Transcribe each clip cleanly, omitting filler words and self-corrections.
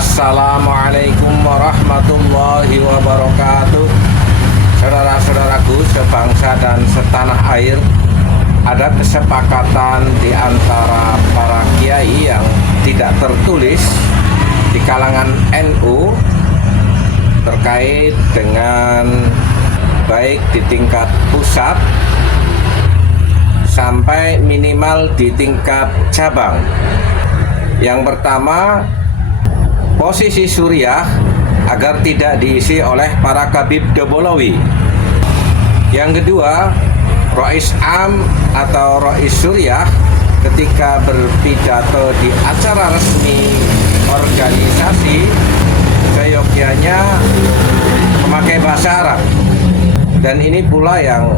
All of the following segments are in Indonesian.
Assalamualaikum warahmatullahi wabarakatuh. Saudara-saudaraku sebangsa dan setanah air, ada kesepakatan di antara para kiai yang tidak tertulis di kalangan NU terkait dengan baik di tingkat pusat sampai minimal di tingkat cabang. Yang pertama, posisi Suriah agar tidak diisi oleh para Khabib Dobolowi. Yang kedua, Rais Am atau Rais Suriah ketika berpidato di acara resmi organisasi seyogyanya memakai bahasa Arab. Dan ini pula yang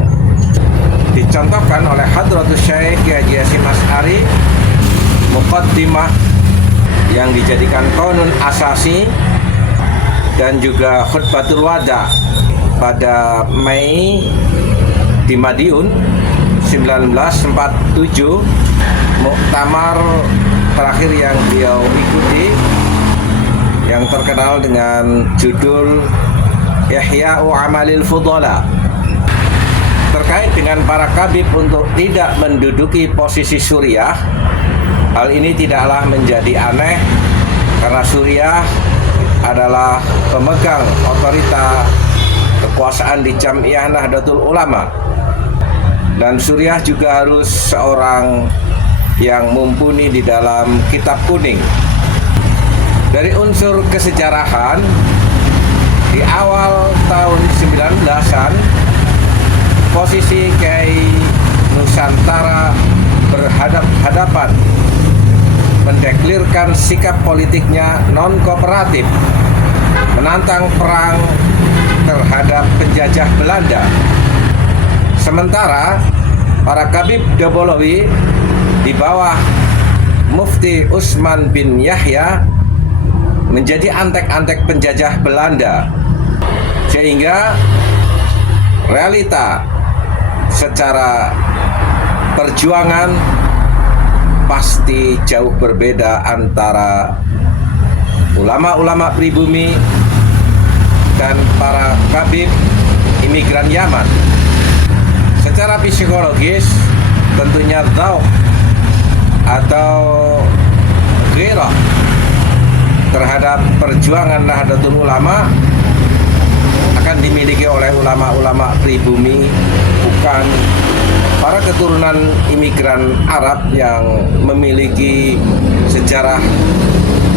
dicontohkan oleh Hadratus Syekh Kiai Haji Hasyim Asy'ari, Muqaddimah yang dijadikan qanun asasi dan juga khutbatul wada pada Mei di Madiun 1947, muktamar terakhir yang beliau ikuti yang terkenal dengan judul Ihya'u Amalil Fudhala, terkait dengan para Khabib untuk tidak menduduki posisi Suriah. Hal ini tidaklah menjadi aneh karena Suriah adalah pemegang otorita kekuasaan di Jam'iyah Nahdlatul Ulama, dan Suriah juga harus seorang yang mumpuni di dalam kitab kuning. Dari unsur kesejarahan, di awal tahun 19-an posisi Kiai Nusantara berhadapan mendeklirkan sikap politiknya non-kooperatif, menantang perang terhadap penjajah Belanda. Sementara para Khabib Dobolowi di bawah Mufti Utsman bin Yahya menjadi antek-antek penjajah Belanda, sehingga realita secara perjuangan pasti jauh berbeda antara ulama-ulama pribumi dan para Khabib imigran Yaman. Secara psikologis tentunya dzauq atau ghirah terhadap perjuangan Nahdlatul Ulama akan dimiliki oleh ulama-ulama pribumi, bukan para keturunan imigran Arab yang memiliki sejarah,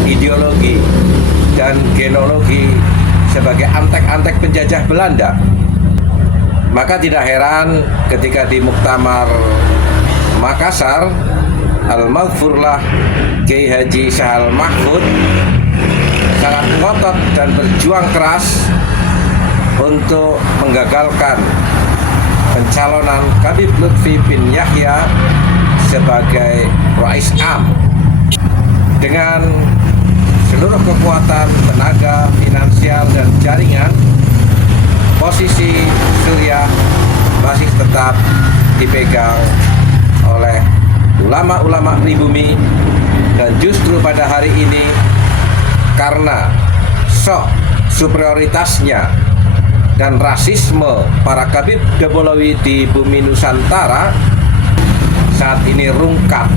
ideologi, dan genealogi sebagai antek-antek penjajah Belanda. Maka tidak heran ketika di Muktamar Makassar, Al-Maghfurlah Kiai Haji Sahal Mahfud sangat ngotot dan berjuang keras untuk menggagalkan pencalonan Khabib Lutfi bin Yahya sebagai Rais Am. Dengan seluruh kekuatan, tenaga, finansial, dan jaringan, posisi Suriah masih tetap dipegang oleh ulama-ulama pribumi. Dan justru pada hari ini, karena sok superioritasnya dan rasisme para Khabib Dobolowi di bumi Nusantara saat ini rungkat.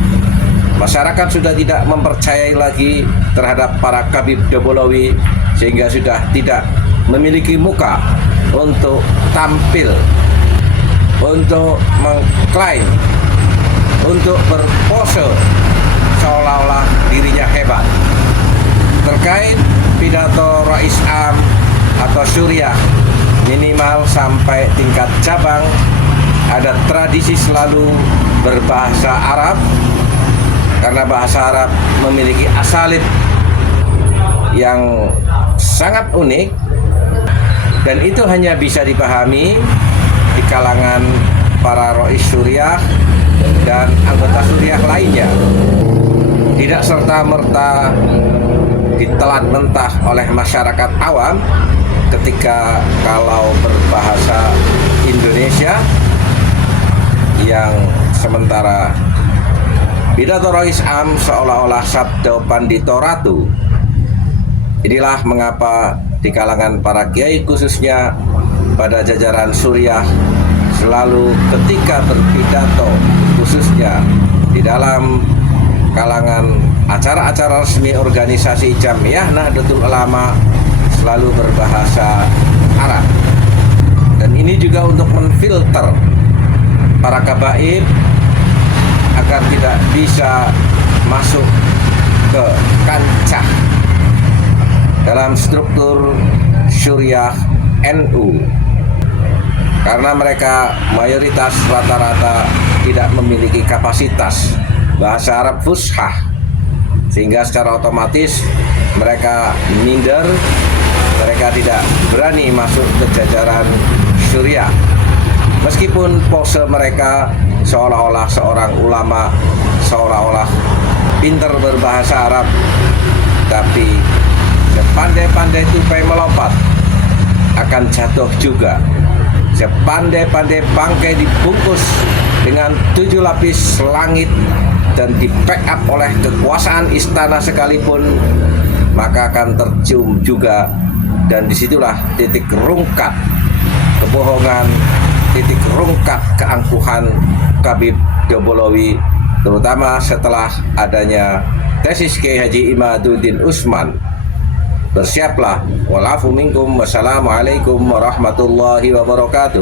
Masyarakat sudah tidak mempercayai lagi terhadap para Khabib Dobolowi, sehingga sudah tidak memiliki muka untuk tampil, untuk mengklaim, untuk berpose seolah-olah dirinya hebat. Terkait pidato Rais Am atau Suriah minimal sampai tingkat cabang, ada tradisi selalu berbahasa Arab karena bahasa Arab memiliki asalib yang sangat unik, dan itu hanya bisa dipahami di kalangan para Rais Suriah dan anggota Suriah lainnya. Tidak serta-merta ditelan mentah oleh masyarakat awam ketika kalau berbahasa Indonesia, yang sementara pidato Rais Am seolah-olah sabda Pandito Ratu Inilah mengapa di kalangan para kiai khususnya pada jajaran Suriah selalu ketika berpidato khususnya di dalam kalangan acara-acara resmi organisasi Jamiyah Nahdlatul Ulama selalu berbahasa Arab. Dan ini juga untuk menfilter para kabaib agar tidak bisa masuk ke kancah dalam struktur Syuriah NU, karena mereka mayoritas rata-rata tidak memiliki kapasitas bahasa Arab fushah, sehingga secara otomatis mereka minder, mereka tidak berani masuk ke jajaran Syuriah. Meskipun pose mereka seolah-olah seorang ulama, seolah-olah pinter berbahasa Arab, tapi sepandai-pandai tupai melompat akan jatuh juga. Sepandai-pandai bangkai dibungkus dengan 7 lapis langit dan di backup oleh kekuasaan istana sekalipun, maka akan tercium juga. Dan disitulah titik rungkat kebohongan, titik rungkat keangkuhan Habib Dobolowi, terutama setelah adanya tesis Kiai Haji Imaduddin Usman. Bersiaplah. Walafu minkum. Wassalamualaikum warahmatullahi wabarakatuh.